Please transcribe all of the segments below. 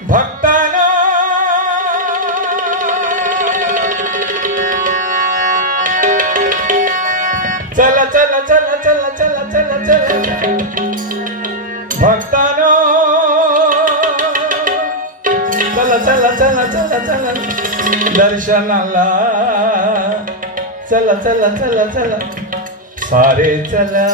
भक्तानो चला चला चला चला चला चला चला भक्तानो चला चला चला चला चला दर्शनाला चला चला चला चला सारे चला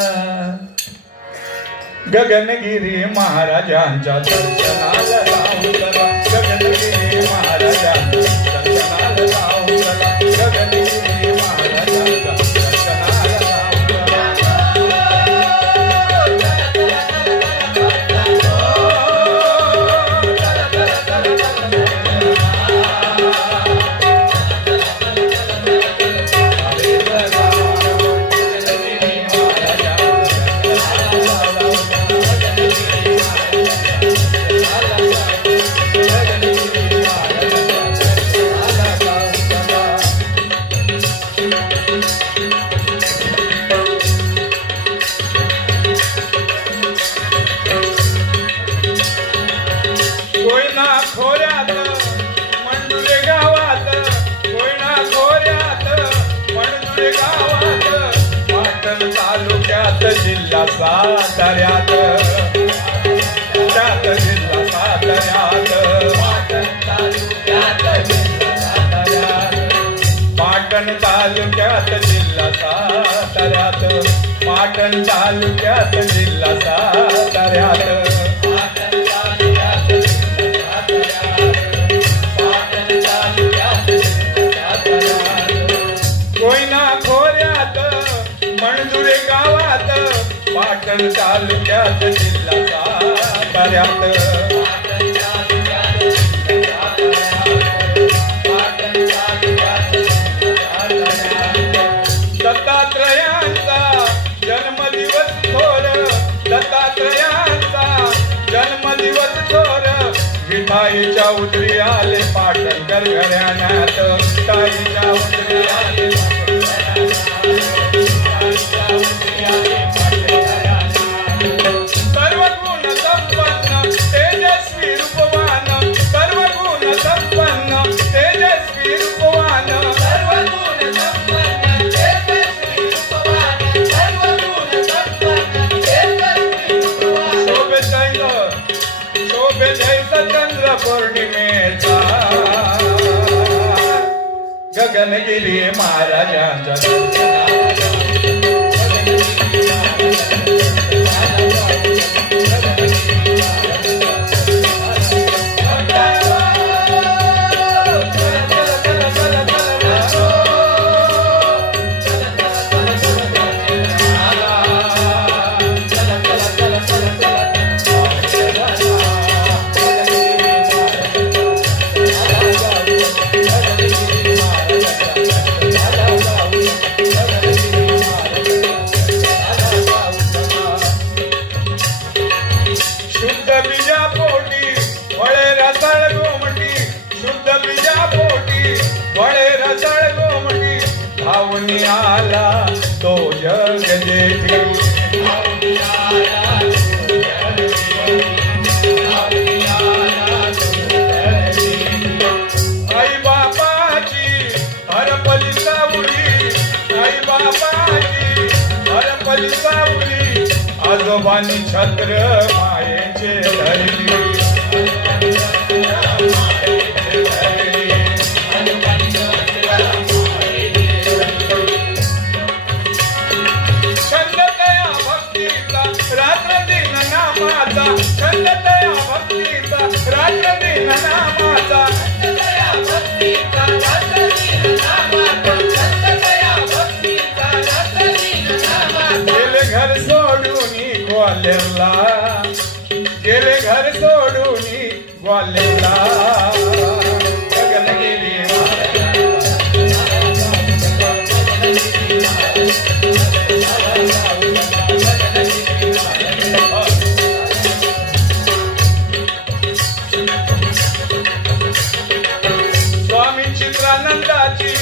गगनगिरी महाराजांच्या दर्शनाला जाऊ चला गगनगिरी महाराजांच्या दर्शनाला जाऊ चला गगनगिरी महाराजांच्या दर्शनाला जिल्हा साताऱ्यात त्यात जिल्हा साताऱ्यात पाटण तालुक्यात जिल्हा साताऱ्यात पाटण तालुक्यात जिल्हा साताऱ्यात कोयना खोऱ्यात मणदुरे गावात पाटण तालुक्यात जिल्हा साताऱ्यात दत्तात्रयांचा जन्मदिवस थोर दत्तात्रयांचा जन्मदिवस थोर विठाईच्या उतरी आले पाटणकर घराण्यात विठाईच्या उतरी आले सर्वगुण संपन्न तेजस्वी रूपवान सर्वगुण संपन्न तेजस्वी रूपवान सर्वगुण संपन्न तेजस्वी रूपवान सर्वगुण संपन्न तेजस्वी रूपवान शोभे जैसा चंद्र पौर्णिमेचा गगनगिरी महाराजांच्या धावून आला तो जग जेठी आई बापाची हरपली सावली आई बापाची हरपली सावली आजोबांनी छत्र मायेचे धरली रात्र दिन नामाचा छंद दया भक्तीचा रात्र दिन नामाचा छंद दया भक्तीचा रात्र दिन नामाचा छंद दया भक्तीचा रात्र दिन नामाचा गेले घर सोडून ग्वाल्हेरला गेले घर सोडून ग्वाल्हेरला गगनगिरी चित्रानंदाची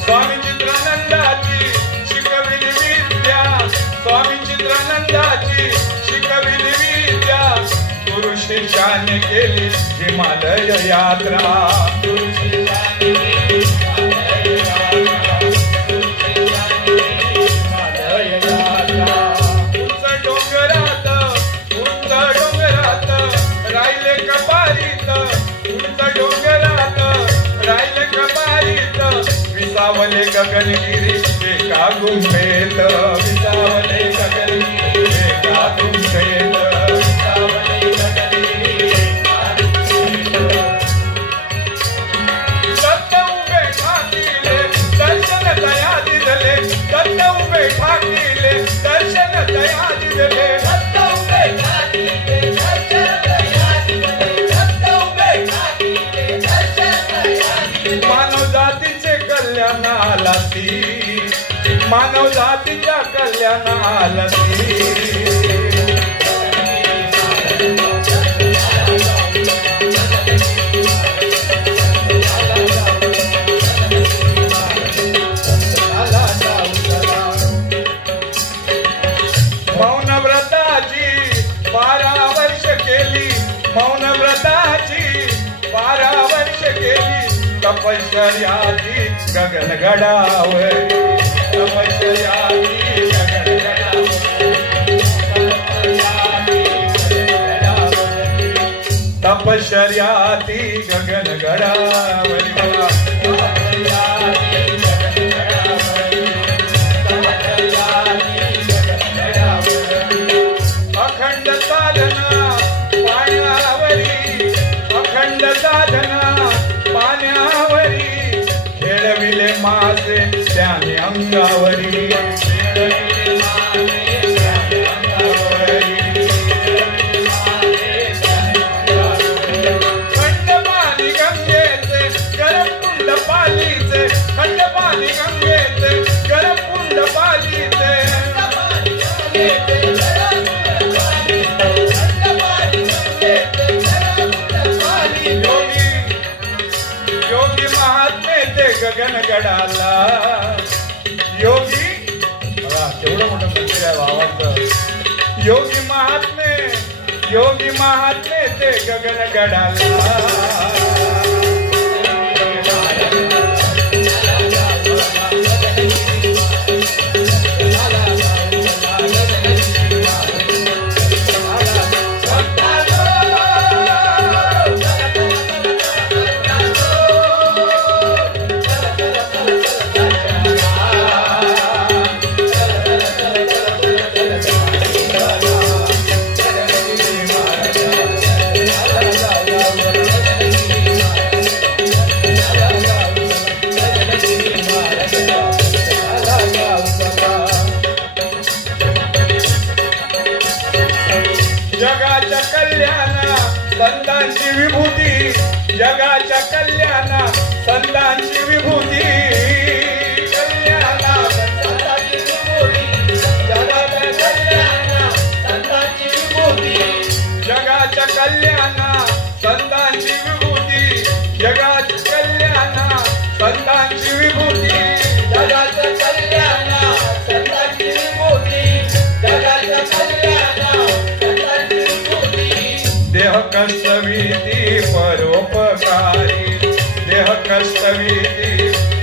स्वामी चित्रानंदाची शिकविली विद्या स्वामी चित्रानंदाची शिकविली शिष्याने केली हिमालय यात्रा. उंच डोंगरात राहिले कपारीत, उंच डोंगरात राहिले कपारीत, विसावले गगनगिरी एका गुंफेत, विसावले गगनगिरी एका गुंफेत, विसावले गगनगिरी एका गुंफेत. दत्त उभे ठाकिले दर्शन दया दिले, दत्त उभे ठाकिले दर्शन दया दिले, दत्त उभे ठाकिले दर्शन दया दिले, दत्त उभे ठाकिले दर्शन दया दिले. मानव जातीचे कल्याणाला ती, मानव जातीच्या कल्याणाला ती. मौन व्रताची 12 वर्ष केली, मौन व्रताची 12 वर्ष केली, तपश्चर्याची गगनगडावरी, तपश्चर्याची गगनगडावरी, तपश्चर्याची गगनगडावरी. अखंड साधना पाण्यावरी, अखंड साधना पाण्यावरी, खेळविले मासे त्याने अंगावरी, खेळविले मासे त्याने अंगावरी, खेळविले मासे त्याने अंगावरी. थंड पाणी गंगेचे गरम कुंड पालीचे, थंड पाणी गंगेचे गरम कुंड पालीचे, योगी महात्मे ते गगनगडाला, योगी बघा केवढं मोठं मंदिर आहे भावाचं. योगी महात्मे ते गगनगडाला. जगाच्या कल्याणा संतांची विभूती, जगाच्या कल्याणा संतांची विभूती, कल्याणा संतांची विभूती, जगाच्या कल्याणा संतांची विभूती, जगाच्या कल्याणा संतांची विभूती, जगाच्या कल्याणा संतांची विभूती, जगाच्या कल्याणा संतांची विभूती, जगाच्या कल्याणा संतांची विभूती. देह कष्टविधी परोपकारी, देह कष्टविधी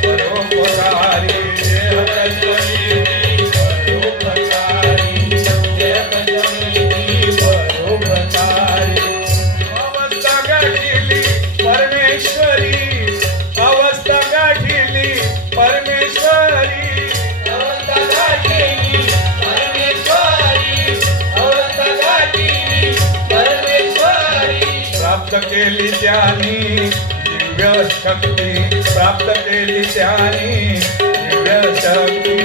परोपकारी, देह कष्टविधी परोपकारी, देह कष्टविधी परोपकारी. अवस्था गाठिली परमेश्वरी, अवस्था गाठिली परमेश्वरी, अवस्था गाठिली परमेश्वरी, अवस्था गाठिली परमेश्वरी. प्राप्त केली त्यांनी दिव्य शक्ती, प्राप्त केली त्यांनी दिव्य शक्ती,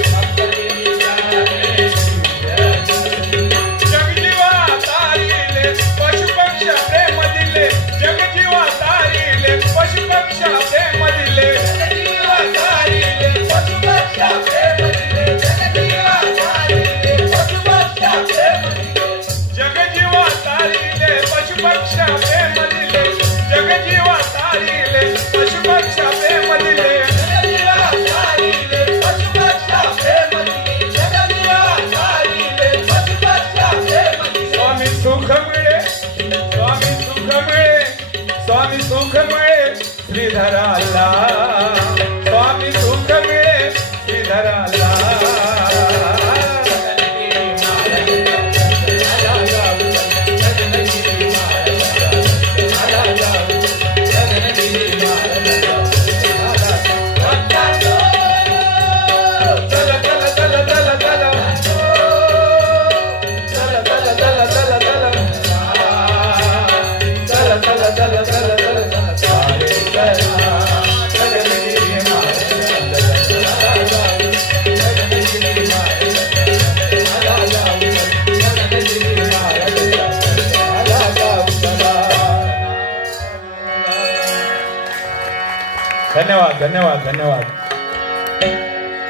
प्राप्त केली त्यांनी जगजीवा तारिले पशुपक्ष प्रेम दिले, जगजीवा तारिले पशुपक्ष प्रेम दिले, जगजीवा तारिले पशुपक्ष प्रेम दिले, जगजीवा तारिले पशुपक्ष प्रेम दिले, जगजीवा तारिले पशुपक्ष प्रेम दिले, जगजीवा तारिले पशुपक्ष प्रेम धन्यवाद धन्यवाद धन्यवाद.